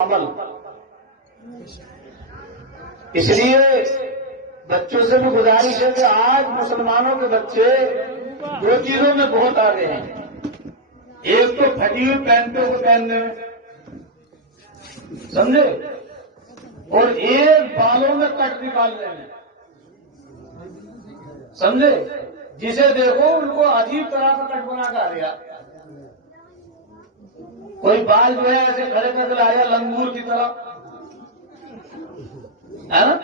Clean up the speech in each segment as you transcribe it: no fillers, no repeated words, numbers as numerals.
عمل. اس لیے بچوں سے بھی گزارش ہے کہ آج مسلمانوں کے بچے دو چیزوں میں بہت آگے ہیں. ایک تو پھٹی ہوئی پینٹوں کو پہننے میں، سمجھے، اور ایک بالوں میں کٹ نکالنے میں، سمجھے. جسے دیکھو ان کو عجیب طرح کا کٹ بنا کے آ گیا. کوئی بال جو ہے ایسے کھڑے کر کے لایا لنگور کی طرح، ہے نا.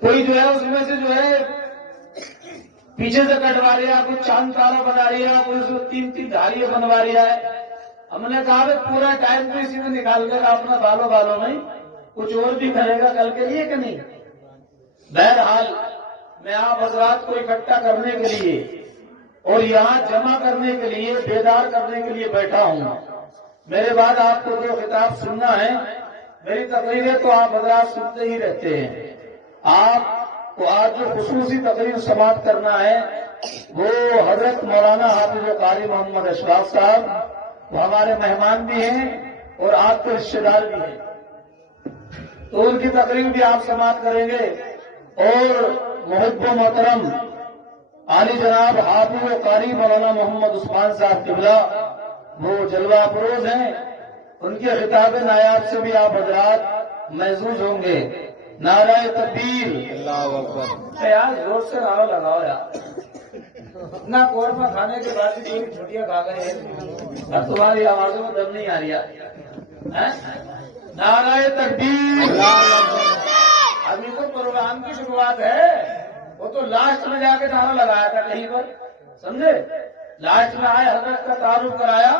کوئی جو ہے اس میں سے جو ہے پیچھے سے کٹوا رہا، کوئی چاند تارا بنا رہا، کوئی اس کو تین تین دھاریاں بنوا رہا ہے. ہم نے کہا کہ پورا ٹائم تو اسی میں نکال کر اپنا بالوں میں کچھ اور بھی کرے گا کل کے لیے کہ نہیں. بہرحال میں آپ حضرات کو اکٹھا کرنے کے لیے اور یہاں جمع کرنے کے لیے، بیدار کرنے کے لیے بیٹھا ہوں. میرے بعد آپ کو جو خطاب سننا ہے، میری تقریریں تو آپ حضرات سنتے ہی رہتے ہیں. آپ کو آج جو خصوصی تقریر سماعت کرنا ہے وہ حضرت مولانا حافظ قاری محمد اشفاق صاحب، وہ ہمارے مہمان بھی ہیں اور آپ کے رشتے دار بھی ہیں. تو ان کی تقریر بھی آپ سماعت کریں گے. اور محب و محترم عالی جناب حافظ قاری مولانا محمد عثمان صاحب قبلہ وہ جلوہ افروز ہیں، ان کے خطاب نایاب سے بھی آپ حضرات محظوظ ہوں گے. نعرہ تکبیر، اللہ اکبر. یار زور سے نعرہ لگاؤ یار. اتنا قورمہ کھانے کے بعد بھی تھوڑی چھٹیاں کھا گئے اب تمہاری آوازوں میں دم نہیں آ رہا. نعرہ تکبیر. ابھی تو پروگرام کی شروعات ہے، وہ تو لاسٹ میں جا کے نعرہ لگایا تھا کہیں پر، سمجھے. لاسٹ میں آئے حضرت کا تعارف کرایا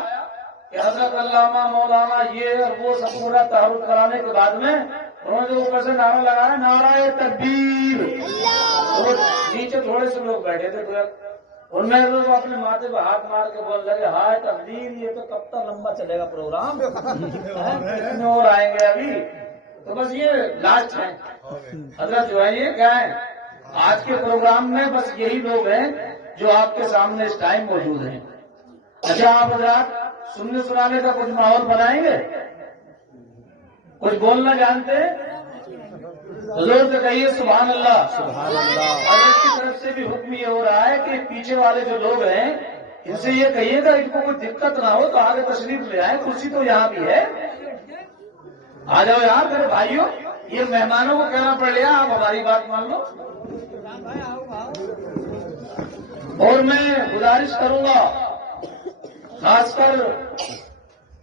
کہ حضرت علامہ مولانا یہ اور وہ سب پورا تعارف کرانے کے بعد میں انہوں نے اوپر سے نعرہ لگایا نعرہ تکبیر. اور نیچے تھوڑے سے لوگ بیٹھے تھے ان میں لوگ اپنے ماتھے پہ ہاتھ مار کے بول لگے ہائے تقدیر، یہ تو کب تک لمبا چلے گا پروگرام، کتنے اور آئیں گے ابھی. تو بس یہ لاسٹ ہے حضرت جو ہے. یہ کیا ہے آج کے پروگرام میں بس یہی لوگ ہیں جو آپ کے سامنے اس ٹائم موجود ہیں. اچھا آپ حضرات سننے سنانے کا کچھ ماحول بنائیں گے؟ کچھ بولنا جانتے ہیں؟ حضور سے کہیے سبحان اللہ. سبحان اللہ. اور اس کی طرف سے بھی حکم یہ ہو رہا ہے کہ پیچھے والے جو لوگ ہیں ان سے یہ کہیے گا ان کو کوئی دقت نہ ہو تو آگے تشریف لے آئیں، کرسی تو یہاں بھی ہے. آ جاؤ یار میرے بھائیوں، یہ مہمانوں کو کہنا پڑ گیا آپ ہماری بات مان لو. اور میں گزارش کروں گا خاص کر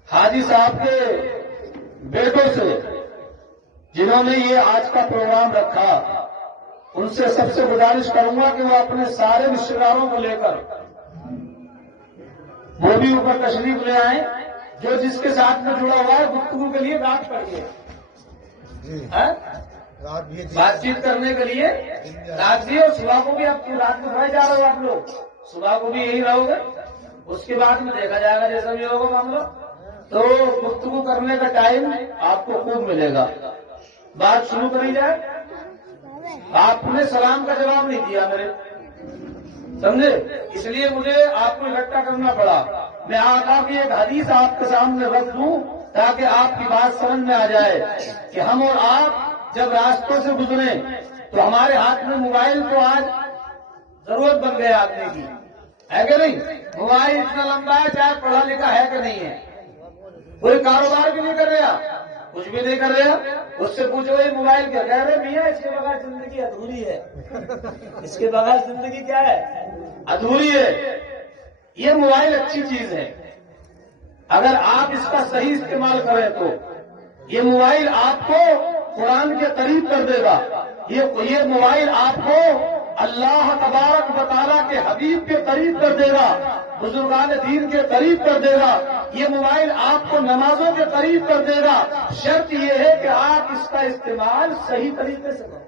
حاجی صاحب کے بیٹوں سے جنہوں نے یہ آج کا پروگرام رکھا، ان سے سب سے گزارش کروں گا کہ وہ اپنے سارے رشتے داروں کو لے کر وہ بھی اوپر تشریف لے آئیں. جو جس کے ساتھ میں جڑا ہوا ہے گفتگو کے لیے رات پڑھیے، بات چیت کرنے کے لیے رات بھی. اور صبح کو بھی آپ کی رات میں کھائے جا رہے ہو، آپ لوگ صبح کو بھی یہی رہو گے. اس کے بعد میں دیکھا جائے گا جیسا بھی ہوگا معاملہ. تو گفتگو کرنے کا ٹائم آپ کو خوب ملے گا. بات شروع کری جائے. آپ نے سلام کا جواب نہیں دیا میرے، سمجھے، اس لیے مجھے آپ کو اکٹھا کرنا پڑا. میں آقا کی ایک حدیث آپ کے سامنے رکھ دوں تاکہ آپ کی بات سمجھ میں آ جائے کہ ہم اور آپ جب راستوں سے گزریں تو ہمارے ہاتھ میں موبائل تو آج ضرورت بن گئے آدمی کی، ہے کہ نہیں. موبائل اتنا لمبا ہے چاہے پڑھا لکھا ہے کہ نہیں ہے. کوئی کاروبار بھی نہیں کر رہا، کچھ بھی نہیں کر رہا. اس سے پوچھو یہ موبائل کیا کہہ رہے میاں اس کے بغیر زندگی ادھوری ہے. اس کے بغیر زندگی کیا ہے؟ ادھوری ہے. یہ موبائل اچھی چیز ہے اگر آپ اس کا صحیح استعمال کریں تو. یہ موبائل آپ کو قرآن کے قریب کر دے گا. یہ موبائل آپ کو اللہ تبارک و تعالیٰ کے حبیب کے قریب کر دے گا، بزرگان دین کے قریب کر دے گا. یہ موبائل آپ کو نمازوں کے قریب کر دے گا. شرط یہ ہے کہ آپ اس کا استعمال صحیح طریقے سے کریں.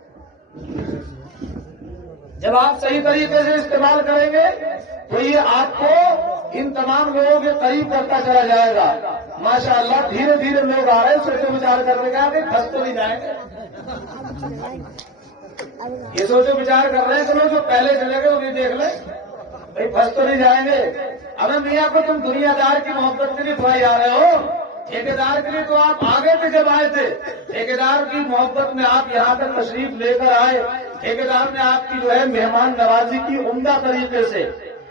جب آپ صحیح طریقے سے استعمال کریں گے تو یہ آپ کو ان تمام لوگوں کے قریب کرتا چلا جائے گا. ماشاء اللہ دھیرے دھیرے لوگ آ رہے ہیں سوچو بچار کرنے کا کہ پھنس تو نہیں جائیں گے. یہ سوچو بچار کر رہے ہیں کہ لوگ جو پہلے چلے گئے انہیں دیکھ لیں. بھائی پھنس تو نہیں جائیں گے؟ ابے میاں کو تم دنیا دار کی محبت کے لیے تھوڑا آ رہے ہو، ٹھیکیدار کے لیے تو آپ آگے تھے جب آئے تھے، ٹھیکیدار کی محبت میں آپ یہاں تک تشریف لے کر آئے، ٹھیکیدار نے آپ کی جو ہے مہمان نوازی کی عمدہ طریقے سے،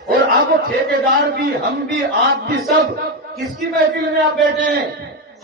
اور اب ٹھیکیدار بھی، ہم بھی، آپ بھی، سب کس کی محفل میں آپ بیٹھے ہیں؟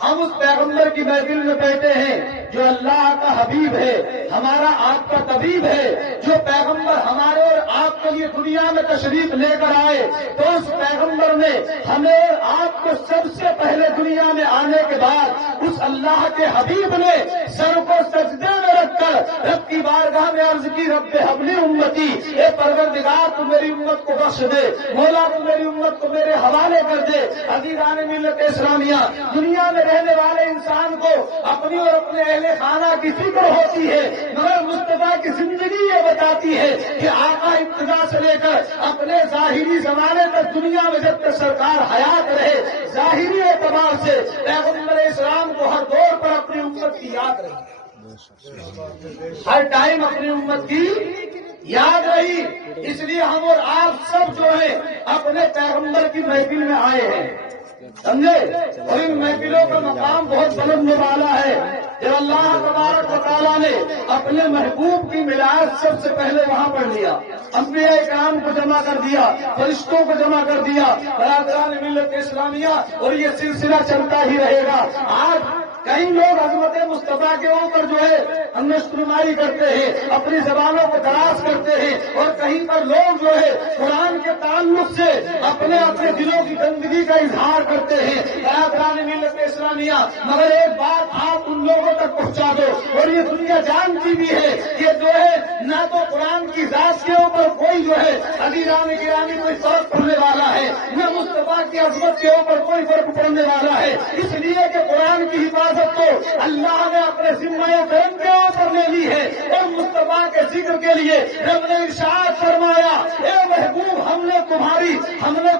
ہم اس پیغمبر کی محفل میں بیٹھے ہیں جو اللہ کا حبیب ہے، ہمارا آپ کا طبیب ہے، جو پیغمبر ہمارے اور آپ کے لیے دنیا میں تشریف لے کر آئے، تو اس پیغمبر نے ہمیں اور آپ کو سب سے پہلے دنیا میں آنے کے بعد اس اللہ کے حبیب نے سر کو سجدے میں رکھ کر رب کی بارگاہ میں عرض کی، رب حبلی امتی، اے پروردگار تو میری امت کو بخش دے، مولا تو میری امت کو میرے حوالے کر دے۔ عزیزان ملت اسلامیہ، دنیا میں رہنے والے انسان کو اپنی اور اپنے اہل خانہ کی فکر ہوتی ہے، مگر مصطفیٰ کی زندگی یہ بتاتی ہے کہ آقا ابتدا سے لے کر اپنے ظاہری زمانے تک دنیا میں جب تک سرکار حیات رہے، ظاہری اعتبار سے پیغمبر اسلام کو ہر دور پر اپنی امت کی یاد رہی، ہر ٹائم اپنی امت کی یاد رہی۔ اس لیے ہم اور آپ سب جو ہیں اپنے پیغمبر کی محفل میں آئے ہیں، سمجھے؟ اور ان محفلوں کا مقام بہت بلند والا ہے۔ جب اللہ تبارک و تعالیٰ نے اپنے محبوب کی میراث سب سے پہلے وہاں پر لیا، انبیاء کرام کو جمع کر دیا، فرشتوں کو جمع کر دیا، برادران ملت اسلامیہ، اور یہ سلسلہ چلتا ہی رہے گا۔ آج کئی لوگ عظمت مصطفیٰ کے اوپر جو ہے انشترمائی کرتے ہیں، اپنی زبانوں کو دراز کرتے ہیں، اور کہیں پر لوگ جو ہے قرآن کے تعلق سے اپنے دلوں کی گندگی کا اظہار کرتے ہیں۔ برادران ملت اسلامیہ، مگر ایک بات آپ ان لوگوں تک پہنچا دو، اور یہ دنیا جانتی بھی ہے کہ جو ہے نہ تو قرآن کی ذات کے اوپر کوئی جو ہے عزیزان گرامی کوئی فرق پڑنے والا ہے، نہ مصطفیٰ کی عظمت کے اوپر کوئی فرق پڑنے والا ہے، اس لیے کہ قرآن کی حفاظت تو اللہ نے اپنے ذمہ کرم کے اوپر لے لی ہے، اور مصطفیٰ کے ذکر کے لیے رب نے ارشاد فرمایا، اے محبوب ہم نے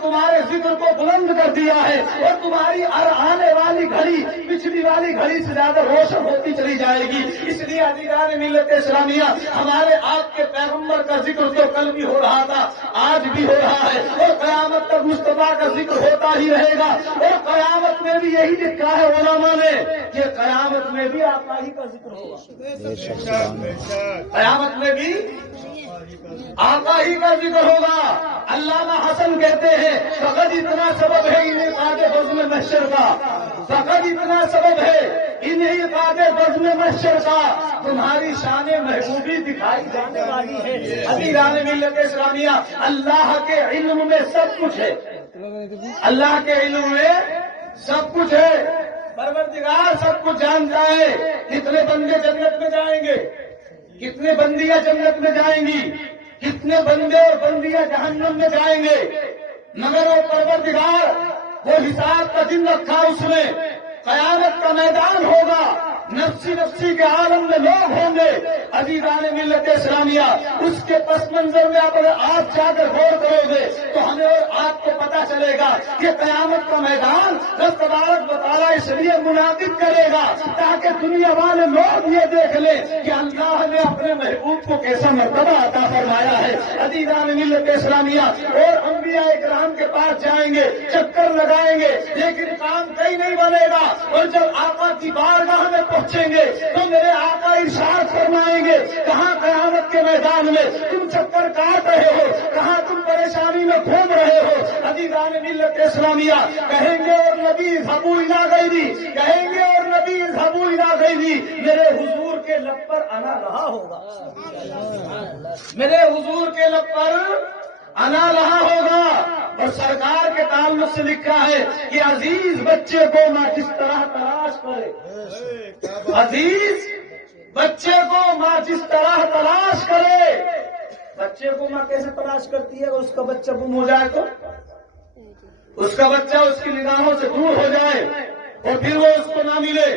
تمہارے ذکر کو بلند کر دیا ہے، اور تمہاری آنے والی گھڑی پچھلی والی گھڑی سے زیادہ روشن ہوتی چلی جائے گی۔ اس لیے عزیزان ملت اسلامیہ، ہمارے آپ کے پیغمبر کا ذکر تو کل بھی ہو رہا تھا، آج بھی ہو رہا ہے، اور قیامت تک مصطفیٰ کا ذکر ہوتا ہی رہے گا، اور قیامت میں بھی یہی لکھا ہے علماء نے کہ قیامت میں بھی آقا ہی کا ذکر ہوگا، قیامت میں بھی آقا ہی کا ذکر ہوگا۔ علامہ حسن کہتے ہیں فقط اتنا سبب ہے انعقاد بزم محشر کا، فقط اتنا سبب ہے انعقاد بزم محشر کا، تمہاری شان محبوبی دکھائی جانے والی ہے۔ عزیزان ملت اسلامیہ، اللہ کے علم میں سب کچھ ہے، اللہ کے علم میں سب کچھ ہے، پروردگار سب کچھ جانتا ہے۔ کتنے بندے جنت میں جائیں گے، کتنے بندیاں جنت میں جائیں گی، کتنے بندے اور بندیاں جہنم میں جائیں گے، مگر وہ پروردگار وہ حساب کا دن رکھا، اس میں قیامت کا میدان ہوگا، نفسی نفسی کے عالم میں لوگ ہوں گے۔ عزیزان ملت اسلامیہ، اس کے پس منظر میں اگر آپ جا کر غور کرو گے تو ہمیں اور آپ کو پتا چلے گا کہ قیامت کا میدان رب تبارک و تعالیٰ اس لیے منعقد کرے گا تاکہ دنیا والے لوگ یہ دیکھ لیں کہ اللہ نے اپنے محبوب کو کیسا مرتبہ عطا فرمایا ہے۔ عزیزان ملت اسلامیہ، اور انبیاء کرام کے پاس جائیں گے، چکر لگائیں گے، لیکن کام کہیں نہیں بنے گا، اور جب آقا کی بارگاہ میں پہنچیں گے تو میرے آقا ارشاد فرمائیں گے، کہاں قیامت کے میدان میں تم چکر کاٹ رہے ہو، کہاں تم پریشانی میں گھوم رہے ہو؟ عزیزان ملت اسلامیہ، کہیں گے اور نبی اذهبوا الی غیری، کہیں گے اور نبی اذهبوا الی غیری، میرے حضور کے لب پر انا رہا ہوگا، میرے حضور کے لب پر انا رہا ہوگا۔ اور سرکار کے تعلق سے لکھا ہے کہ عزیز بچے کو ماں کس طرح تلاش کرے، عزیز بچے کو ماں جس طرح تلاش کرے، بچے کو ماں کیسے تلاش کرتی ہے؟ اگر اس کا بچہ گم ہو جائے تو اس کا بچہ اس کی نگاہوں سے دور ہو جائے اور پھر وہ اس کو نہ ملے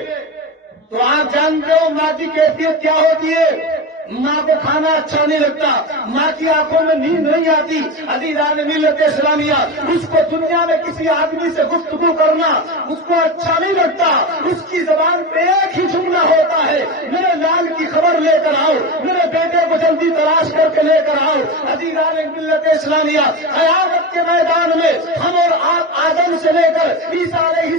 تو آپ جانتے ہو ماں کی کیفیت کیا ہوتی ہے؟ ماں کو کھانا اچھا نہیں لگتا، ماں کی آنکھوں میں نیند نہیں آتی، عزیزان ملت اسلامیہ اس کو دنیا میں کسی آدمی سے گفتگو کرنا اس کو اچھا نہیں لگتا، اس کی زبان پہ ایک ہی جملہ ہوتا ہے، میرے لال کی خبر لے کر آؤ، میرے بیٹے کو جلدی تلاش کر کے لے کر آؤ۔ عزیزان ملت اسلامیہ قیامت کے میدان میں ہم اور آپ آدم سے لے کر عیسیٰ علیہ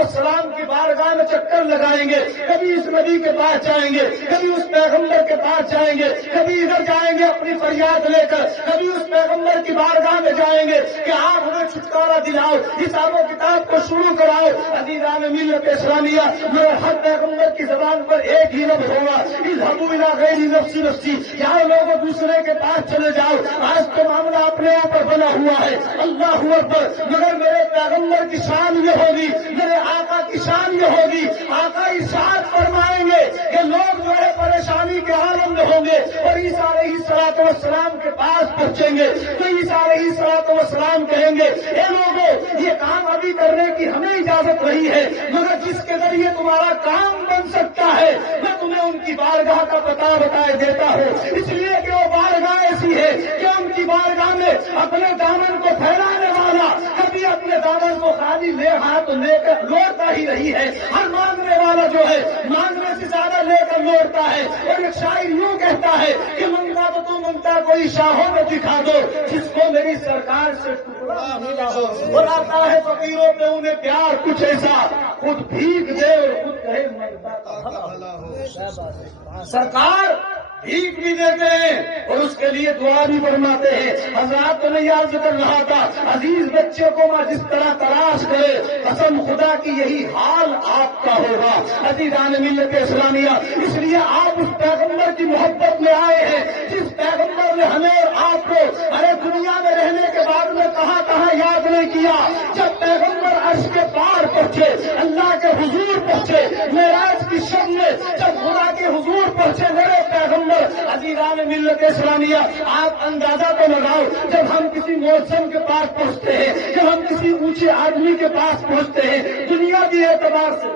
السلام کی بارگاہ میں چکر لگائیں گے، کبھی اس نبی کے پاس جائیں گے، کبھی اس پیغمبر کے پاس جائیں گے، کبھی ادھر جائیں گے اپنی فریاد لے کر، کبھی اس پیغمبر کی بارگاہ میں جائیں گے کہ آپ ہمیں چھٹکارا دلاؤ، حساب و کتاب کو شروع کراؤ۔ عزیزان ملت اسلامیہ مگر ہر پیغمبر کی زبان پر ایک ہی لفظ ہوگا، اذهبوا الى غیر نفسی نفسی، یہاں لوگوں دوسرے کے پاس چلے جاؤ، آج تو معاملہ اپنے اوپر بنا ہوا ہے۔ اللہ اکبر، مگر میرے پیغمبر کی شان یہ ہوگی، میرے آقا کی شان یہ ہوگی، آقا ارشاد فرمائیں گے کہ لوگ جو ہے پریشانی کے عالم میں ہوں گے اور عیسیٰ علیہ السلام کے پاس پہنچیں گے تو عیسیٰ علیہ السلام کہیں گے اے لوگوں، یہ کام ابھی کرنے کی ہمیں اجازت نہیں ہے، مگر جس کے ذریعے تمہارا کام بن سکتا ہے میں تمہیں ان کی بارگاہ کا پتہ بتائے دیتا ہوں، اس لیے کہ وہ بارگاہ ایسی ہے کہ ان کی بارگاہ میں اپنے دامن کو پھیلانے والا کبھی اپنے دامن کو خالی لے ہاتھ لے کر لوٹتا ہی رہی ہے، ہر مانگنے والا جو ہے مانگنے سے زیادہ لے کر لوٹتا ہے۔ اور ایک شاعر یوں کہتا ہے کہ منگتا تو تم منگتا کوئی شاہوں میں دکھا دو، جس کو میری سرکار سے ٹکڑا ملا ہو، اور آتا ہے فقیروں پہ انہیں پیار کچھ ایسا، خود بھیک دے اور خود کہے منگتا کا بھلا ہو۔ سرکار بھیک بھی دیتے ہیں اور اس کے لیے دعا بھی فرماتے ہیں۔ حضرات تو میں یاد کر رہا تھا، عزیز بچے کو ماں جس طرح تلاش کرے، قسم خدا کی یہی حال آپ کا ہوگا۔ عزیزان ملت اسلامیہ، اس لیے آپ اس پیغمبر کی محبت میں آئے ہیں جس پیغمبر نے ہمیں اور آپ کو ارے دنیا میں رہنے کے بعد میں کہاں کہاں یاد نہیں کیا۔ جب پیغمبر عرش کے پار پہنچے، اللہ کے حضور پہنچے، معراج کی شب میں جب خدا کے حضور پہنچے میرے پیغمبر، عزیزان ملت اسلامیہ آپ اندازہ تو لگاؤ، جب ہم کسی موسم کے پاس پہنچتے ہیں، جب ہم کسی اونچے آدمی کے پاس پہنچتے ہیں، دنیاوی اعتبار سے،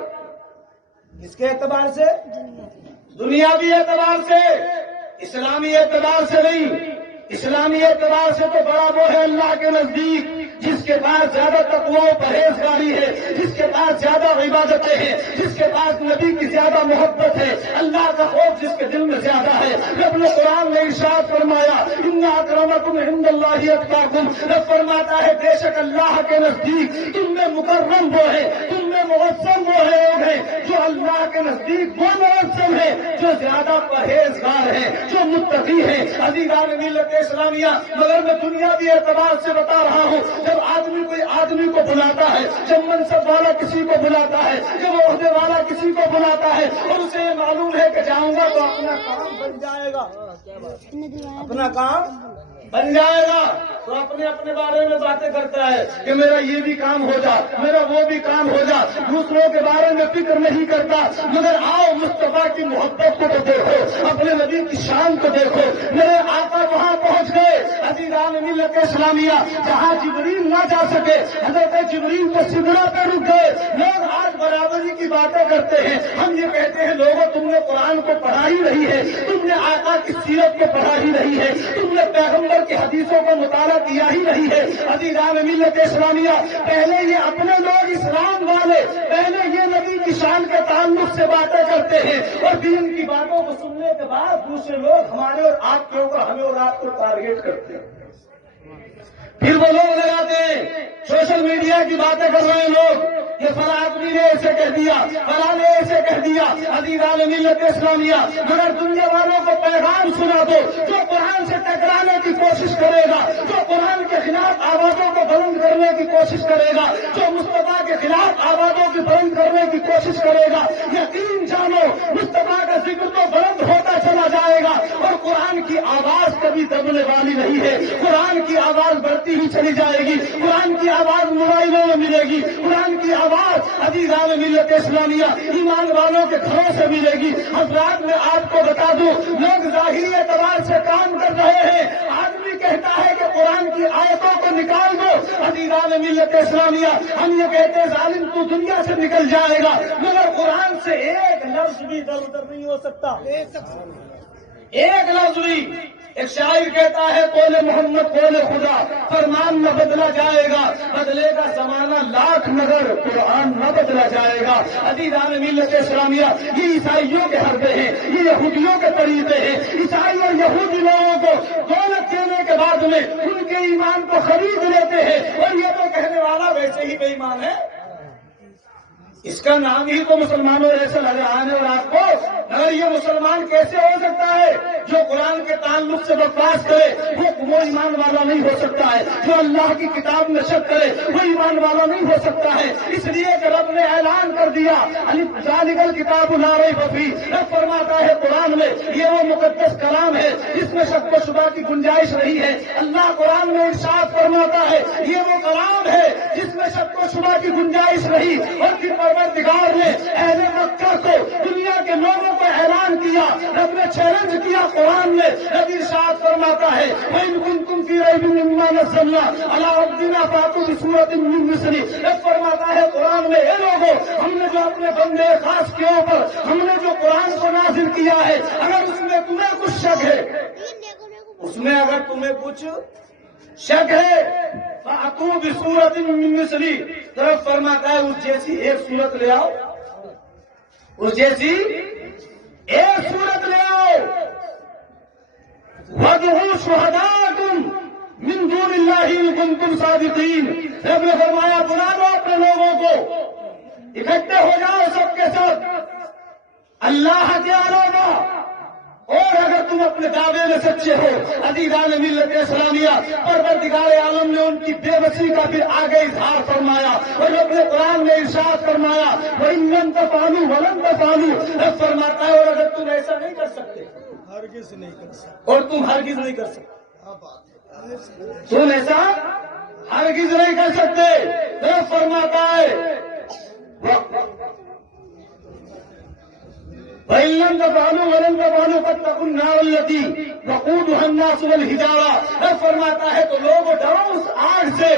کس کے اعتبار سے؟ دنیاوی اعتبار سے، اسلامی اعتبار سے نہیں۔ اسلامی اعتبار سے تو بڑا وہ ہے اللہ کے نزدیک جس کے پاس زیادہ تقوی و پرہیزگاری ہے، جس کے پاس زیادہ عبادتیں ہیں، جس کے پاس نبی کی زیادہ محبت ہے، اللہ کا خوف جس کے دل میں زیادہ ہے۔ رب نے قرآن میں ارشاد فرمایا ان اکرمکم عند اللہ اتقاکم، رب فرماتا ہے بے شک اللہ کے نزدیک تم میں مکرم وہ ہے، تم میں معظم وہ لوگ ہیں جو اللہ کے نزدیک وہ معظم ہیں جو زیادہ پرہیزگار ہیں، جو متقی ہیں۔ عزیزان ملت اسلامیہ مگر میں دنیاوی اعتبار سے بتا رہا ہوں، جب آدمی کوئی آدمی کو بلاتا ہے، جب منصب والا کسی کو بلاتا ہے، جب عہدے والا کسی کو بلاتا ہے اور اسے یہ معلوم ہے کہ جاؤں گا تو اپنا کام بن جائے گا، اپنا کام بن جائے گا، تو اپنے اپنے بارے میں باتیں کرتا ہے کہ میرا یہ بھی کام ہو جا، میرا وہ بھی کام ہو جا، دوسروں کے بارے میں فکر نہیں کرتا۔ مگر آؤ مصطفیٰ کی محبت کو تو دیکھو، اپنے نبی کی شان کو دیکھو، میرے آقا وہاں پہنچ گئے عزیزان ملت اسلامیہ جہاں جبریل نہ جا سکے، حضرت جبریل کو سدرہ پہ رک گئے۔ لوگ آج برابری کی باتیں کرتے ہیں، ہم یہ کہتے ہیں لوگوں تم نے قرآن کو پڑھا ہی نہیں ہے، تم نے آقا کی سیرت کو پڑھا ہی نہیں ہے، تم نے پیغمبر کی حدیثوں کا مطالعہ کیا ہی نہیں ہے۔ عزیزان ملت اسلامیہ پہلے یہ اپنے لوگ اسلام والے پہلے یہ نبی کی شان کے تعلق سے باتیں کرتے ہیں اور دین کی باتوں کو سننے کے بعد دوسرے لوگ ہمارے اور آپ کے اوپر ہمیں اور آپ کو ٹارگیٹ کرتے ہیں۔ پھر وہ لوگ لگاتے ہیں سوشل میڈیا کی باتیں کر رہے ہیں لوگ، یہ فلاں آدمی نے ایسے کہہ دیا، فلاں نے ایسے کہہ دیا۔ عزیزان ملت اسلامیہ مگر دنیا والوں کو پیغام سنا دو، جو قرآن سے ٹکرانے کی کوشش کرے گا، جو قرآن کے خلاف آوازوں کو بلند کرنے کی کوشش کرے گا، جو مصطفیٰ کے خلاف آوازوں کو بلند کرنے کی کوشش کرے گا، یقین جانو مصطفیٰ کا ذکر تو بلند ہوتا چلا جائے گا اور قرآن کی آواز کبھی دبنے والی نہیں ہے، قرآن کی آواز بڑھتی ہی چلی جائے گی، قرآن کی آواز موبائلوں میں ملے گی، قرآن کی آواز عزیزان ملت اسلامیہ ایمان والوں کے گھروں سے ملے گی۔ حضرات میں آپ کو بتا دوں لوگ ظاہری اعتبار سے کام کر رہے ہیں، آدمی کہتا ہے کہ قرآن کی آیتوں کو نکال دو، عزیزان ملت اسلامیہ ہم یہ کہتے ہیں ظالم تو دنیا سے نکل جائے گا مگر قرآن سے ایک لفظ بھی ادھر ادھر نہیں ہو سکتا، ایک لفظ بھی. ایک شاعر کہتا ہے قول محمد قول خدا، فرمان نہ بدلا جائے گا، بدلے گا زمانہ لاکھ مگر قرآن نہ بدلا جائے گا. عزیزان ملت اسلامیہ، یہ عیسائیوں کے حربے ہیں، یہ یہودیوں کے طریقے ہیں. عیسائی اور یہودی لوگوں کو دولت دینے کے بعد میں ان کے ایمان کو خرید لیتے ہیں، اور یہ تو کہنے والا ویسے ہی بے ایمان ہے. اس کا نام ہی تو مسلمانوں جیسا لگ رہا ہے. اور آپ کو اگر یہ مسلمان کیسے ہو سکتا ہے جو قرآن کے تعلق سے بکواس کرے وہ ایمان والا نہیں ہو سکتا ہے. جو اللہ کی کتاب میں شک کرے وہ ایمان والا نہیں ہو سکتا ہے. اس لیے کہ رب نے اعلان کر دیا ذالک الکتاب لا ریب فیہ. رب فرماتا ہے قرآن میں یہ وہ مقدس کلام ہے جس میں شک و شبہ کی گنجائش نہیں ہے. اللہ قرآن میں ارشاد فرماتا ہے یہ وہ کلام ہے جس میں شک و شبہ کی گنجائش نہیں. اور پھر پروردگار نے اہل مکہ کو دنیا کے لوگوں کو اعلان کیا، رب نے چیلنج کیا قرآن میں. رب ارشاد فرماتا ہے وَإِن كُنتُمْ فِي رَيْبٍ مِّمَّا نَزَّلْنَا عَلَىٰ عَبْدِنَا فَأْتُوا بِسُورَةٍ مِّن مِّثْلِهِ. رب فرماتا ہے قرآن میں اے لوگوں، ہم نے جو اپنے بندے خاص کے اوپر ہم نے جو قرآن کو نازل کیا ہے، اگر اس میں تمہیں کچھ شک ہے، اس میں اگر تمہیں کچھ شک ہے فَأْتُوا بِسُورَةٍ مِّن مِّثْلِهِ. رب فرماتا ہے اس جیسی ایک سورت لے آؤ، اس جیسی ایک سورت لے آؤ. وَادْعُوا شُهَدَاءَكُم مِّن دُونِ اللَّهِ إِن كُنتُمْ صَادِقِينَ. رب نے فرمایا بلا لو اپنے لوگوں کو، اکٹھے ہو جاؤ سب کے ساتھ اللہ کے علاوہ، اور اگر تم اپنے دعوے میں سچے ہو. عزیزان ملت اسلامیہ، پروردگار عالم نے ان کی بے بسی کا پھر آگے اظہار فرمایا اور اپنے قرآن میں ارشاد فرمایا وَإِن لَّمْ تَفْعَلُوا وَلَن تَفْعَلُوا. رب فرماتا ہے اور اگر تم ایسا نہیں کر سکتے، ہرگز نہیں کر سکتے، اور تم ہرگز نہیں کر سکتے، تم ایسا ہرگز نہیں کر سکتے. رب فرماتا ہے وَإِن لَّمْ تَفْعَلُوا وَلَن تَفْعَلُوا فَاتَّقُوا النَّارَ الَّتِي وَقُودُهَا النَّاسُ وَالْحِجَارَةُ. رب فرماتا ہے تو لوگوں ڈرو اس آگ سے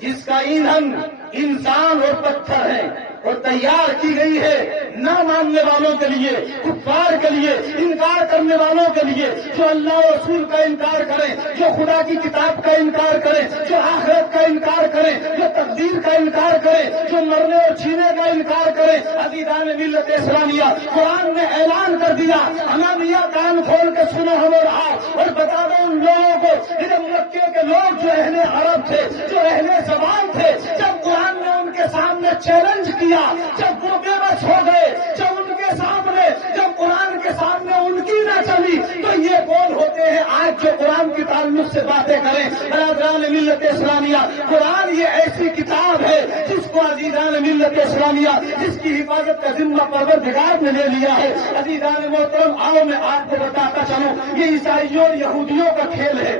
جس کا ایندھن انسان اور پتھر ہے اور تیار کی گئی ہے نہ ماننے والوں کے لیے، کفار کے لیے، انکار کرنے والوں کے لیے، جو اللہ اور رسول کا انکار کریں، جو خدا کی کتاب کا انکار کریں، جو آخرت کا انکار کریں، جو تقدیر کا انکار کریں، جو مرنے اور جینے کا انکار کریں. عزیزان ملت اسلامیہ، قرآن نے اعلان کر دیا انامیا کان کھول کے سنو ہمیں رہا اور بتا دو ان لوگوں کو جب مکے کے لوگ جو اہل عرب تھے، جو اہل زبان تھے، جب قرآن نے ان کے سامنے چیلنج کیا، جب وہ بے بس ہو گئے، جب ان کے سامنے، جب قرآن کے سامنے ان کی نہ چلی، تو یہ کون ہوتے ہیں آج جو قرآن کے تعلق سے باتیں کریں. برادران ملت اسلامیہ، قرآن یہ ایسی کتاب ہے جس کو عزیزان ملت اسلامیہ، جس کی حفاظت کا ذمہ پروردگار نے لے لیا ہے. عزیزان محترم، آؤ میں آپ کو بتاتا چلوں، یہ عیسائیوں اور یہودیوں کا کھیل ہے.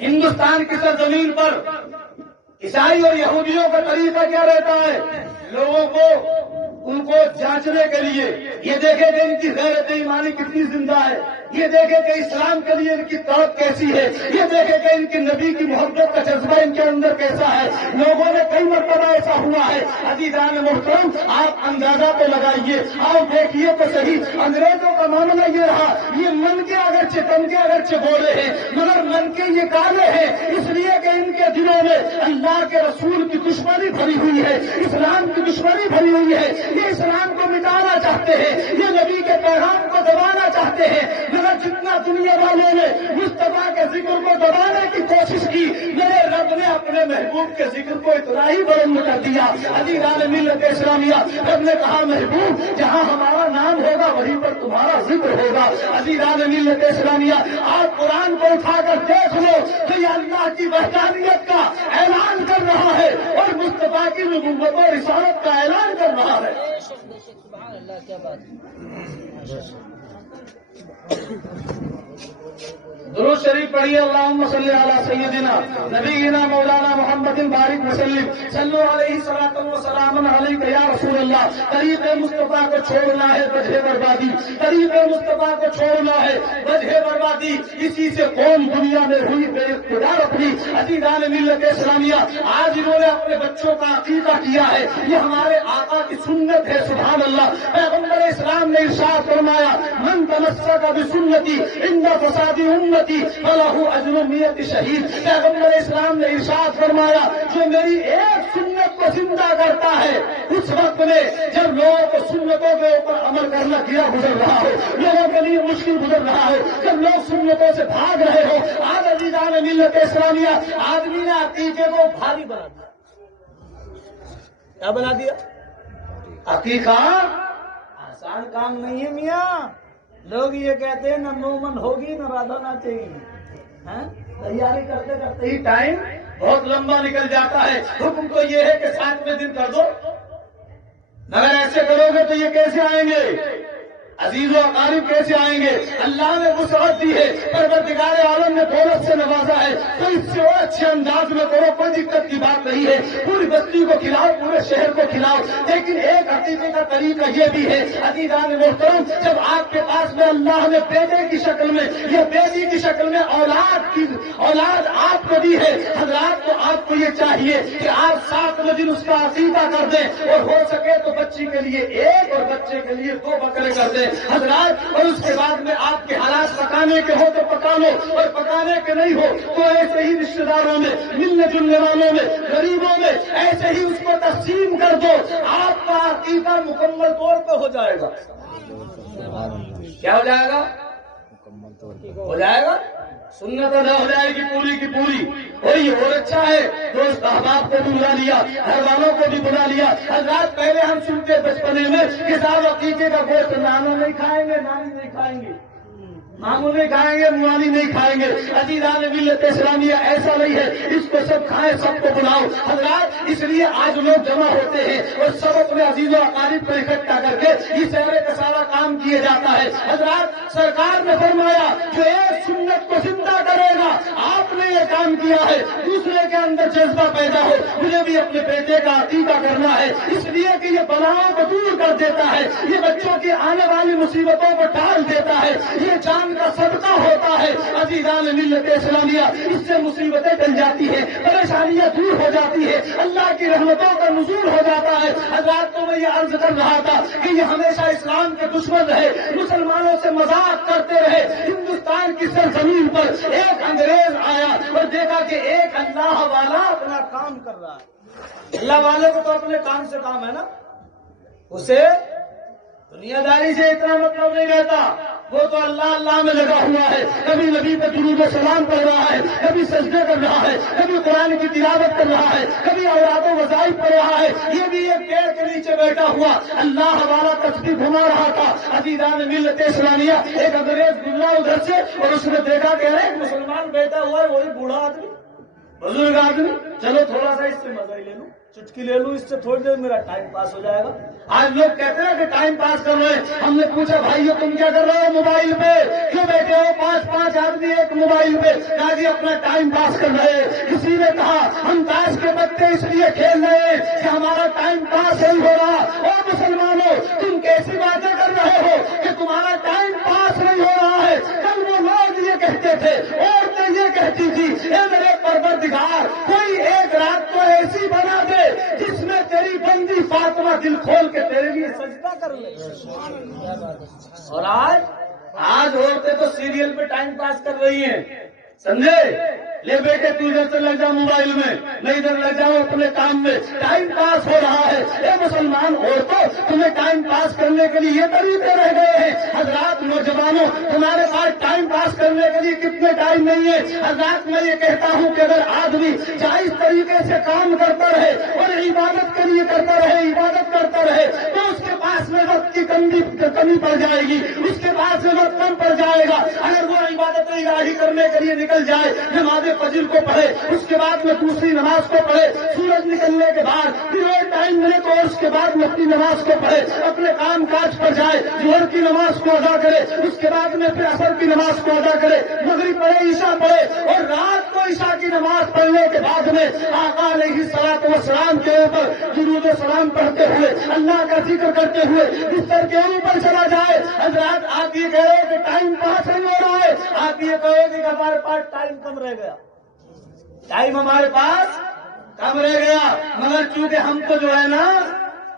ہندوستان کی سرزمین پر عیسائی اور یہودیوں کا طریقہ کیا رہتا ہے؟ لوگوں کو ان کو جانچنے کے لیے یہ دیکھے کہ ان کی غیرت ایمانی کتنی زندہ ہے، یہ دیکھے کہ اسلام کے لیے ان کی طاقت کیسی ہے، یہ دیکھے کہ ان کے نبی کی محبت کا جذبہ ان کے اندر کیسا ہے. لوگوں نے کئی مرتبہ ایسا ہوا ہے. عزیزان محترم، آپ اندازہ تو لگائیے، آپ دیکھیے تو صحیح، انگریزوں کا معاملہ یہ رہا، یہ من کے اگرچہ تن کے اگرچہ بولے ہیں مگر من کے یہ کالے ہیں، اس لیے کہ ان کے دلوں میں اللہ کے رسول کی دشمنی بھری ہوئی ہے، اسلام کی دشمنی بھری ہوئی ہے. یہ اسلام کو مٹانا چاہتے ہیں، یہ نبی کے پیغام کو دبانا چاہتے ہیں. مگر جتنا دنیا والوں نے مصطفیٰ کے ذکر کو دبانے کی کوشش کی، میرے رب نے اپنے محبوب کے ذکر کو اتنا ہی بلند کر دیا. عزیزان ملت اسلامیہ، رب نے کہا محبوب جہاں ہمارا نام ہوگا وہیں پر تمہارا ذکر ہوگا. عزیزان ملت اسلامیہ، آپ قرآن کو اٹھا کر دیکھ لو کہ یہ اللہ کی وحدانیت کا اعلان کر رہا ہے اور مصطفیٰ کی نبوت اور رسالت کا اعلان کر رہا ہے. سبحان اللہ، کیا بات ہے. درود شریف پڑھیے اللہم صلی علی سیدنا نبینا مولانا محمد بارک وسلم صلو علیہ صلاۃ و سلام علیک یا رسول اللہ. طریق مصطفیٰ کو چھوڑنا ہے وجہ بربادی، طریق مصطفیٰ کو چھوڑنا ہے وجہ بربادی. اسی سے قوم دنیا میں ہوئی بے اقتدار اپنی. عزیزان ملت اسلامیہ، آج انہوں نے اپنے بچوں کا عقیدہ کیا ہے یہ ہمارے آقا کی سنت ہے. سبحان اللہ. پیغمبر اسلام نے ارشاد فرمایا من تمسک بسنتی عند فساد امتی فلہ اجر 100 شہید. پیغمبر اسلام نے ارشاد فرمایا جو میری ایک سنت کو زندہ کرتا ہے اس وقت میں جب لوگوں کو سنتوں کے اوپر عمل کرنا کیا گزر رہا ہو، لوگوں کے لیے مشکل گزر رہا ہو، جب لوگ سنتوں سے بھاگ رہے ہو. آج عزیزان ملت اسلامیہ، آدمی نے عقیقے کو بھاری بنا دیا. کیا بنا دیا؟ عقیقہ آسان کام نہیں ہے میاں. لوگ یہ کہتے ہیں نہ مومن ہوگی نہ رادھا ناچے گی. تیاری کرتے کرتے ہی ٹائم بہت لمبا نکل جاتا ہے. حکم تو یہ ہے کہ 7ویں دن کر دو. اگر ایسے کرو گے تو یہ کیسے آئیں گے؟ عزیز و اقارب کیسے آئیں گے؟ اللہ نے وسعت دی ہے، پروردگار عالم نے دولت سے نوازا ہے تو اس سے اور اچھے انداز میں کرو، کوئی دقت کی بات نہیں ہے. پوری بستی کو کھلاؤ، پورے شہر کو کھلاؤ. لیکن ایک عقیدے کا طریقہ یہ بھی ہے عزیزان محترم، جب آپ کے پاس میں اللہ نے بیٹے کی شکل میں یا بیٹی کی شکل میں اولاد آپ کو دی ہے، حضرات تو آپ کو یہ چاہیے کہ آپ 7 دن اس کا عقیدہ کر دیں، اور ہو سکے تو بچی کے لیے 1 اور بچے کے لیے 2 بکرے کر دیں حضرات. اور اس کے بعد میں آپ کے حالات پکانے کے ہو تو پکا لو، اور پکانے کے نہیں ہو تو ایسے ہی رشتے داروں میں، ملنے جلنے والوں میں، غریبوں میں ایسے ہی اس کو تقسیم کر دو. آپ کا عقیدہ مکمل طور پہ ہو جائے گا. کیا ہو جائے گا؟ ہو جائے گا. سنت ادا ہو جائے گی پوری کی پوری. اور یہ اور اچھا ہے، دوست احباب کو بھی بلا لیا، گھر والوں کو بھی بلا لیا. حضرات پہلے ہم سنتے بچپنے میں کہ صاحب عقیقے کا گوشت نانو نہیں کھائیں گے، نانی نہیں کھائیں گے، ماموں نہیں کھائیں گے، موانی نہیں کھائیں گے. عزیزان ملت اسلامیہ ایسا نہیں ہے، اس کو سب کھائیں، سب کو بلاؤ حضرات. اس لیے آج لوگ جمع ہوتے ہیں اور سب اپنے عزیز و اقارب کو اکٹھا کر کے یہ سارے کا سارا کام کیا جاتا ہے. حضرات سرکار نے فرمایا جو ایک سنت کو زندہ کرے گا، آپ نے یہ کام کیا ہے، دوسرے کے اندر جذبہ پیدا ہو مجھے بھی اپنے بیٹے کا عقیقہ کرنا ہے، اس لیے کہ یہ بلاؤں کو دور کر دیتا ہے، یہ بچوں کی آنے والی مصیبتوں کو ٹال دیتا ہے، یہ جان کا صدقہ ہوتا ہے. عزیزان ملت اسلامیہ، اس سے مصیبتیں ٹل جاتی ہیں، پریشانیاں دور ہو جاتی ہے، اللہ کی رحمتوں کا نزول ہو جاتا ہے. حضرات تو میں یہ عرض کر رہا تھا کہ یہ ہمیشہ اسلام کے دشمن رہے، مسلمانوں سے مذاق کرتے رہے. ہندوستان کی سرزمین پر ایک انگریز آیا اور دیکھا کہ ایک اللہ والا اپنا کام کر رہا ہے. اللہ والے کو تو اپنے کام سے کام ہے نا، اسے دنیا داری سے اتنا مطلب نہیں رہتا. وہ تو اللہ اللہ میں لگا ہوا ہے، کبھی نبی پہ درود و سلام پڑھ رہا ہے، کبھی سجدے کر رہا ہے، کبھی قرآن کی تلاوت کر رہا ہے، کبھی اوراد و وظائف پڑھ رہا ہے. یہ بھی ایک پیڑ کے نیچے بیٹھا ہوا اللہ والا تسبیح گھما رہا تھا. عزیزان ملت اسلامیہ، ایک انگریز گزرا ادھر سے اور اس نے دیکھا کہ ایک مسلمان بیٹھا ہوا ہے، وہی بوڑھا آدمی، بزرگ آدمی، چلو تھوڑا سا اس سے مزہ ہی لے لوں، چٹکی لے لوں، اس سے تھوڑی دیر میرا ٹائم پاس ہو جائے گا. آج لوگ کہتے ہیں کہ ٹائم پاس کر رہے ہیں. ہم نے پوچھا بھائیو تم کیا کر رہے ہو موبائل پہ؟ کیوں بیٹھے ہو 5 آدمی ایک موبائل پہ؟ کہا جی اپنا ٹائم پاس کر رہے ہیں. کسی نے کہا ہم تاش کے پتے اس لیے کھیل رہے ہیں کہ ہمارا ٹائم پاس نہیں ہو رہا. اور مسلمانوں تم کیسی باتیں کر رہے ہو کہ تمہارا ٹائم پاس نہیں ہو رہا ہے؟ کل وہ لوگ یہ کہتے تھے، عورتیں یہ کہتی تھی اے میرے پروردگار کوئی ایک رات تو ایسی بنا دے جس میں تیری بندی فاطمہ دل کھول کے تیرے لیے سجدہ کر لے. اور آج عورتیں تو سیریل پہ ٹائم پاس کر رہی ہیں، سمجھے؟ لے بیٹے تو ادھر سے لگ جا موبائل میں، میں ادھر لگ جاؤں اپنے کام میں، ٹائم پاس ہو رہا ہے. اے مسلمان عورتوں تمہیں ٹائم پاس کرنے کے لیے یہ طریقے رہ گئے ہیں. حضرات نوجوانوں تمہارے پاس ٹائم پاس کرنے کے لیے کتنے ٹائم نہیں ہے. حضرات میں یہ کہتا ہوں کہ اگر آدمی جائز طریقے سے کام کرتا رہے اور عبادت کے لیے کرتا رہے، عبادت کرتا رہے تو اس کے پاس میں وقت کی کمی پڑ جائے گی، اس کے پاس میں وقت کم پڑ جائے گا. اگر وہ عبادتیں نگاہی کرنے کے لیے نکل جائے، نماز فجر کو پڑھے، اس کے بعد میں دوسری نماز کو پڑھے، سورج نکلنے کے بعد پھر ایک ٹائم ملے تو اس کے بعد وقتی نماز کو پڑھے، اپنے کام کاج پر جائے، ظہر کی نماز کو ادا کرے، اس کے بعد میں پھر عصر کی نماز کو ادا کرے، مغرب پڑھے، عشاء پڑھے، اور رات کو عشاء کی نماز پڑھنے کے بعد میں آقا علیہ الصلوۃ والسلام کے اوپر درود و سلام پڑھتے ہوئے، اللہ کا ذکر کرتے ہوئے بستر کے اوپر چلا جائے۔ حضرات آپ یہ کہہ رہے کہ ٹائم پاس نہیں ہو رہا ہے، آپ یہ کہو کہ ہمارے پاس ٹائم کم رہ گیا، ٹائم ہمارے پاس کم رہ گیا، مگر چونکہ ہم کو جو ہے نا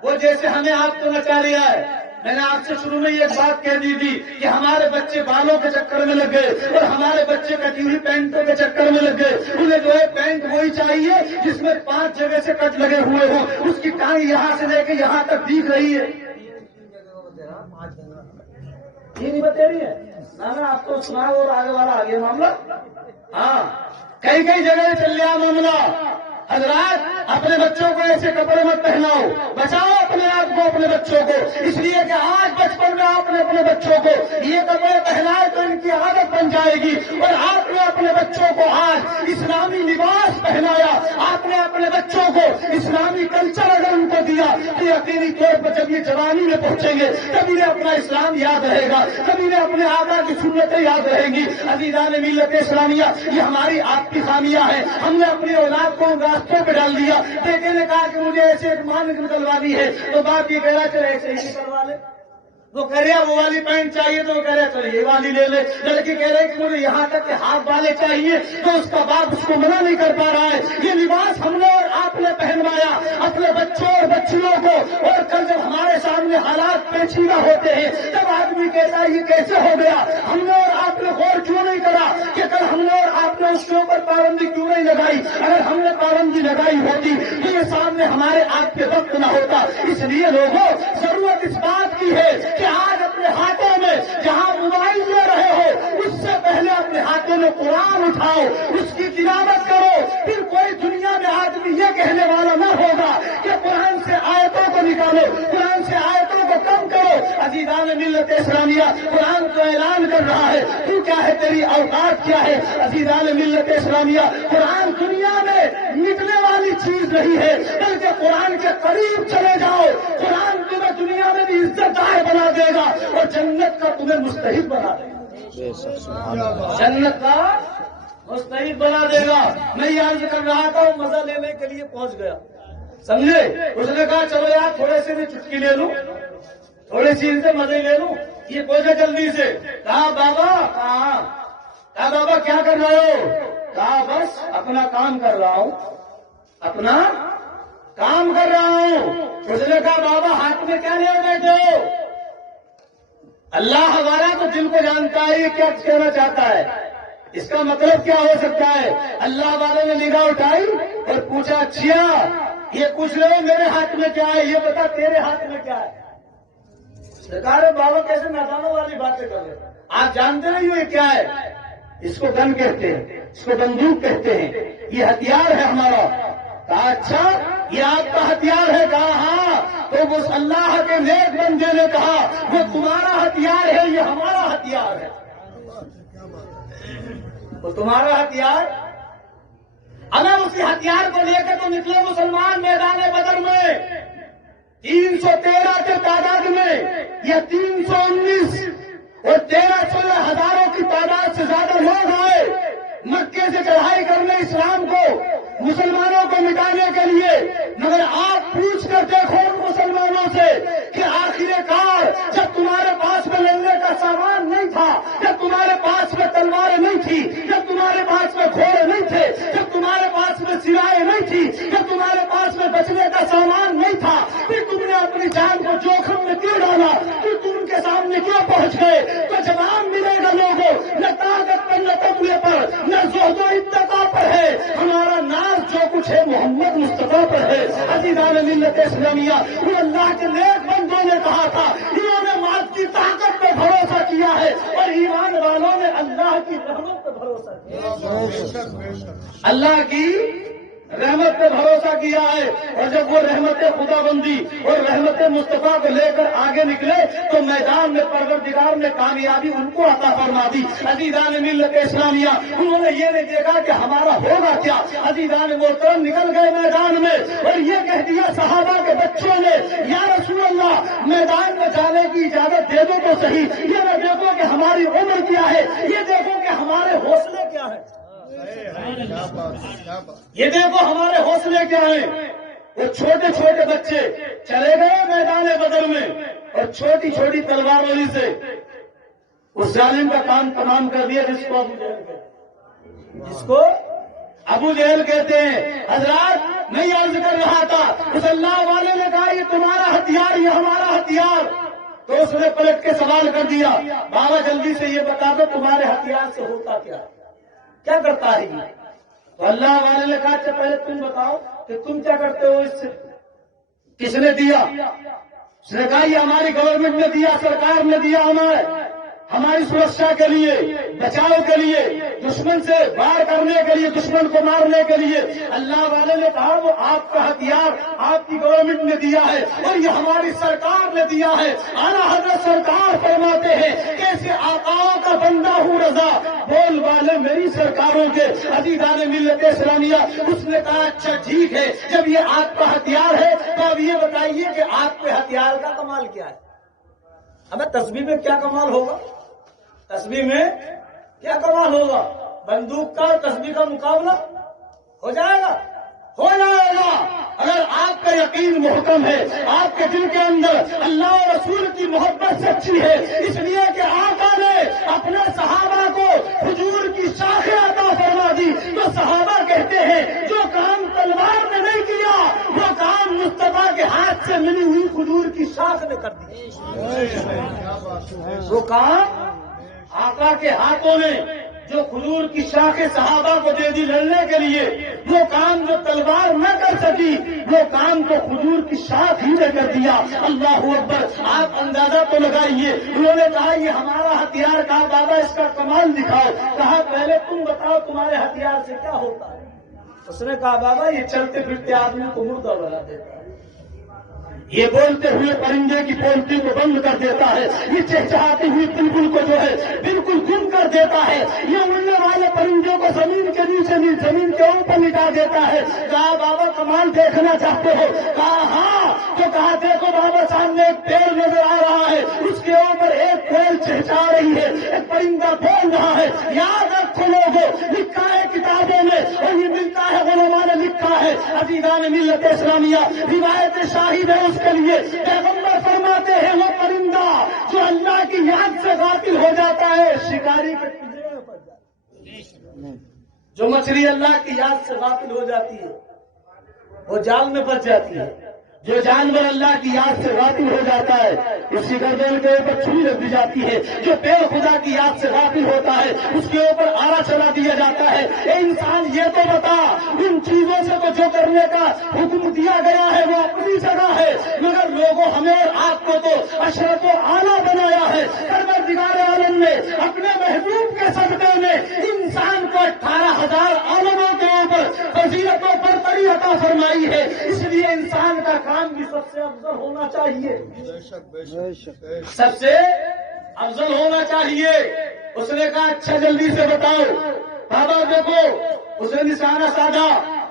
وہ جیسے ہمیں آپ کو نچا لیا ہے۔ میں نے آپ سے شروع میں یہ بات کہہ دی تھی کہ ہمارے بچے بالوں کے چکر میں لگ گئے اور ہمارے بچے کٹی ہوئی پینٹوں کے چکر میں لگ گئے، انہیں جو ہے پینٹ وہی چاہیے جس میں 5 جگہ سے کٹ لگے ہوئے ہوں، اس کی ٹانگ یہاں سے لے کے یہاں تک دکھ رہی ہے۔ یہ نہیں بتا رہی ہے نا، آپ کو سنا اور آگے والا آگے معاملہ، ہاں کئی جگہ چل رہا معاملہ۔ حضرات اپنے بچوں کو ایسے کپڑے مت پہناؤ، بچاؤ اپنے آپ کو، اپنے بچوں کو، اس لیے کہ آج بچپن میں آپ نے اپنے بچوں کو یہ کپڑے پہنائے تو ان کی عادت بن جائے گی، اور آپ نے اپنے بچوں کو آج اسلامی لباس پہنایا، آپ نے اپنے بچوں کو اسلامی کلچر اگر ان کو دیا تو یقینی طور پر جب یہ جوانی میں پہنچیں گے تب انہیں اپنا اسلام یاد رہے گا، تب انہیں اپنے آقا کی سنتیں یاد رہیں گی۔ عزیزان ملت اسلامیہ، یہ ہماری آپ کی خامیاں ہیں، ہم نے اپنی اولاد کو راستوں پہ ڈال دیا۔ بیٹے نے کہا کہ مجھے ایسے ایک مان نکلوانی ہے تو باپ یہ کہہ رہا چلے ایسے ہی نکلوا لے، وہ کہہ رہا وہ والی پینٹ چاہیے تو وہ کہہ رہا چلے یہ والی لے لے، لڑکی کہہ رہے کہ مجھے یہاں تک کہ ہاتھ والے چاہیے تو اس کا باپ اس کو منع نہیں کر پا رہا ہے۔ یہ لباس ہم نے اور آپ نے پہنوایا اپنے بچوں اور بچیوں کو، اور کل جب ہمارے سامنے حالات پیچیدہ ہوتے ہیں تب آدمی کہتا ہے یہ کیسے ہو گیا، ہم نے اور آپ نے غور کیوں نہیں کرا کہ کل ہم نے اور آپ نے اس کے اوپر پابندی کیوں نہیں لگائی؟ اگر ہم نے پابندی لگائی ہوتی تو یہ سامنے ہمارے آپ کے وقت نہ ہوتا۔ اس لیے لوگوں ضرورت اس بات کی ہے کہ آج اپنے ہاتھوں میں جہاں موبائل لے رہے ہو اس سے پہلے اپنے ہاتھوں میں قرآن اٹھاؤ، اس کی تلاوت کرو، پھر کوئی دنیا میں آدمی یہ کہنے والا نہ ہوگا کہ قرآن سے آیتوں کو نکالو، قرآن سے آیتوں کو کم کرو۔ عزیزان ملت اسلامیہ، قرآن تو اعلان کر رہا ہے تو کیا ہے، تیری اوقات کیا ہے؟ عزیزان ملت اسلامیہ، قرآن دنیا میں نکلنے والی چیز نہیں ہے، بلکہ قرآن کے قریب چلے جاؤ، قرآن تمہیں دنیا میں بھی عزت دار بنا دے گا اور جنت کا تمہیں مستحق بنا دے گا، جنت کا مستحق بنا دے گا۔ میں یہ عرض کر رہا تھا، وہ مزہ لینے کے لیے پہنچ گیا، سمجھے؟ اس نے کہا چلو یار تھوڑے سے بھی چٹکی لے لوں، تھوڑی سی ان سے مزے لے لوں، یہ پہنچے جلدی سے۔ کہا بابا کہاں؟ کہا بابا کیا کر رہے ہو؟ کہا بس اپنا کام کر رہا ہوں، اپنا کام کر رہا ہوں۔ اس نے کہا بابا ہاتھ میں کیا لے بیٹھے ہو؟ اللہ ہمارا تو دل کو جانتا ہے یہ کیا کہنا چاہتا ہے، اس کا مطلب کیا ہو سکتا ہے؟ اللہ والے نے نگاہ اٹھائی اور پوچھا اچھا یہ پوچھ رہے ہو میرے ہاتھ میں کیا ہے، یہ بتا تیرے ہاتھ میں کیا ہے؟ سرکار بابا کیسے نادانوں والی باتیں کر رہے ہیں، آپ جانتے نہیں ہو یہ کیا ہے؟ اس کو گن کہتے ہیں، اس کو بندوق کہتے ہیں، یہ ہتھیار ہے ہمارا۔ کہا اچھا یہ آپ کا ہتھیار ہے؟ کہا ہاں۔ تو اس اللہ کے نیک بندے نے کہا وہ تمہارا ہتھیار ہے، یہ ہمارا ہتھیار ہے۔ تو تمہارا ہتھیار، اگر اسی ہتھیار کو لے کے تو نکلے مسلمان میدان بدر میں 313 کے تعداد میں یا 319 اور 13-14 ہزاروں کی تعداد سے زیادہ لوگ آئے مکے سے چڑھائی کرنے اسلام کو، مسلمانوں کو مٹانے کے لیے، مگر آپ پوچھ کر دیکھو ان مسلمانوں سے کہ آخر کار جب تمہارے پاس میں لڑنے کا سامان نہیں تھا، جب تمہارے پاس میں تلواریں نہیں تھی، جب تمہارے پاس میں گھوڑے نہیں تھے، جب تمہارے پاس میں سلائیں نہیں تھی، جب تمہارے پاس میں بچنے کا سامان نہیں تھا، پھر تم نے اپنی جان کو جوخم میں کیوں ڈالا؟ پھر تم ان کے سامنے کیوں پہنچ گئے؟ تو جواب ملے گا لوگوں، نہ طاقت پر نہ تقوی پر نہ زہد و اتقا پر ہے، ہمارا ناز جو کچھ ہے محمد مصطفیٰ پر ہے۔ عزیزان ملت اسلامیہ، وہ اللہ کے نیک بندوں نے کہا تھا انہوں نے مال کی طاقت پہ بھروسہ کیا ہے اور ایمان والوں نے اللہ کی رحمت پہ بھروسہ کیا، اللہ کی رحمت پہ بھروسہ کیا ہے، اور جب وہ رحمت خدا بندی اور رحمت مصطفیٰ کو لے کر آگے نکلے تو میدان میں پروردگار نے کامیابی ان کو عطا فرما دی۔ عزیزان ملت اسلامیہ، انہوں نے یہ نہیں دیکھا کہ ہمارا ہوگا کیا، عزیزان محترم نکل گئے میدان میں اور یہ کہہ دیا صحابہ کے بچوں نے، یا رسول اللہ میدان میں جانے کی اجازت دے دو تو صحیح، یہ نہ دیکھو کہ ہماری عمر کیا ہے، یہ دیکھو کہ ہمارے حوصلے کیا ہیں، یہ دیکھو ہمارے حوصلے کیا ہیں۔ وہ چھوٹے چھوٹے بچے چلے گئے میدان بدر میں اور چھوٹی چھوٹی تلواروں سے اس ظالم کا کام تمام کر دیا جس کو ابو جہل کہتے ہیں۔ حضرات میں عرض کر رہا تھا، اس اللہ والے نے کہا یہ تمہارا ہتھیار، یہ ہمارا ہتھیار، تو اس نے پلٹ کے سوال کر دیا، بابا جلدی سے یہ بتا دو تمہارے ہتھیار سے ہوتا کیا کرتا ہے یہ؟ تو اللہ والے نے کہا اچھا پہلے تم بتاؤ کہ تم کیا کرتے ہو اس سے؟ کس نے دیا؟ اس نے کہا یہ ہماری گورنمنٹ نے دیا، سرکار نے دیا ہماری سرکشا کے لیے، بچاؤ کے لیے، دشمن سے وار کرنے کے لیے، دشمن کو مارنے کے لیے۔ اللہ والے نے کہا وہ آپ کا ہتھیار آپ کی گورنمنٹ نے دیا ہے اور یہ ہماری سرکار نے دیا ہے۔ اعلیٰ حضرت سرکار فرماتے ہیں کیسے آقاؤں کا بندہ ہوں رضا، بول والے میری سرکاروں کے۔ عزیزان ملت اسلامیہ، اس نے کہا اچھا ٹھیک ہے، جب یہ آپ کا ہتھیار ہے تو اب یہ بتائیے کہ آپ کے ہتھیار کا کمال کیا ہے؟ اب تسبیح میں کیا کمال ہوگا؟ تسبیح میں کیا کمال ہوگا؟ بندوق کا اور تسبیح کا مقابلہ ہو جائے گا؟ ہو جائے گا اگر آپ کا یقین محکم ہے، آپ کے دل کے اندر اللہ اور رسول کی محبت سچی ہے۔ اس لیے کہ آقا نے اپنے صحابہ کو حضور کی شاخیں عطا فرما دی، تو صحابہ کہتے ہیں جو کام تلوار نے نہیں کیا وہ کام مصطفیٰ کے ہاتھ سے ملی ہوئی حضور کی شاخ نے کر دی۔ وہ کام آقا کے ہاتھوں نے جو حضور کی شاخ صحابہ کو دے دی لڑنے کے لیے، وہ کام جو تلوار نہ کر سکی وہ کام تو حضور کی شاخ ہی نے کر دیا۔ اللہ اکبر! آپ اندازہ تو لگائیے، انہوں نے کہا یہ ہمارا ہتھیار، کہا بابا اس کا کمال دکھاؤ، کہا پہلے تم بتاؤ تمہارے ہتھیار سے کیا ہوتا ہے؟ اس نے کہا بابا یہ چلتے پھرتے آدمی کو مردہ بنا دیتا ہے، یہ بولتے ہوئے پرندے کی بولتی کو بند کر دیتا ہے، یہ چہچہاتی ہوئی بلبل کو جو ہے بالکل گم کر دیتا ہے، یہ اڑنے والے پرندوں کو زمین کے نیچے زمین کے اوپر مٹا دیتا ہے۔ کہا بابا کمال دیکھنا چاہتے ہو؟ کہا ہاں۔ تو کہا دیکھو بابا سامنے ایک پیڑ نظر آ رہا ہے، اس کے اوپر ایک کوئل چہچہا رہی ہے، ایک پرندہ بول رہا ہے۔ یاد رکھو لوگوں، لکھا ہے کتابوں میں اور یہ ملتا ہے علماء نے لکھا ہے۔ عزیزان ملت اسلامیہ، روایت شاہد ہے اس کے لیے، پیغمبر فرماتے ہیں وہ پرندہ جو اللہ کی یاد سے غافل ہو جاتا ہے شکاری کے پنجرے میں پھنس جاتا ہے۔ جو مچھلی اللہ کی یاد سے غافل ہو جاتی ہے وہ جال میں پھنس جاتی ہے، جو جانور اللہ کی یاد سے غافل ہو جاتا ہے اس کی گردن کے اوپر چھری رکھ دی جاتی ہے، جو پیڑ خدا کی یاد سے غافل ہوتا ہے اس کے اوپر آرا چلا دیا جاتا ہے۔ اے انسان یہ تو بتا، ان چیزوں سے تو جو کرنے کا حکم دیا گیا ہے وہ اپنی جگہ ہے، مگر لوگوں ہمیں اور آپ کو تو اشرف و اعلیٰ بنایا ہے۔ پروردگار عالم نے اپنے محبوب کے صدقے میں انسان کو 18,000 عالموں کے اوپر فضیلت و برتری عطا فرمائی ہے، اس لیے انسان کا کام بھی سب سے افضل ہونا چاہیے، سب سے افضل ہونا چاہیے۔ اس نے کہا اچھا جلدی سے بتاؤ بابا دیکھو، اس نے نشانہ سادھا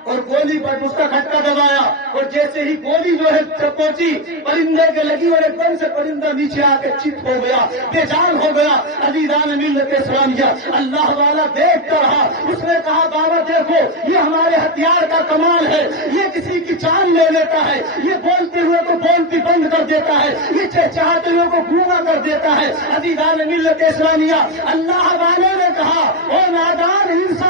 اور گولی پر اس کا کھٹکا دبایا اور جیسے ہی گولی جو ہے پہنچی پرندے کے لگی اور ایک دم سے پرندہ نیچے آ کے چت ہو گیا، بے جان ہو گیا۔ عزیزان ملت اسلامیہ، اللہ والا دیکھ کر رہا، اس نے کہا بابا دیکھو یہ ہمارے ہتھیار کا کمال ہے، یہ کسی کی جان لے لیتا ہے، یہ بولتے ہوئے کو بولتی بند کر دیتا ہے، یہ چہچہاتے ہوئے کو گونگا کر دیتا ہے۔ عزیزان ملت اسلامیہ، اللہ والے نے کہا او نادان انسان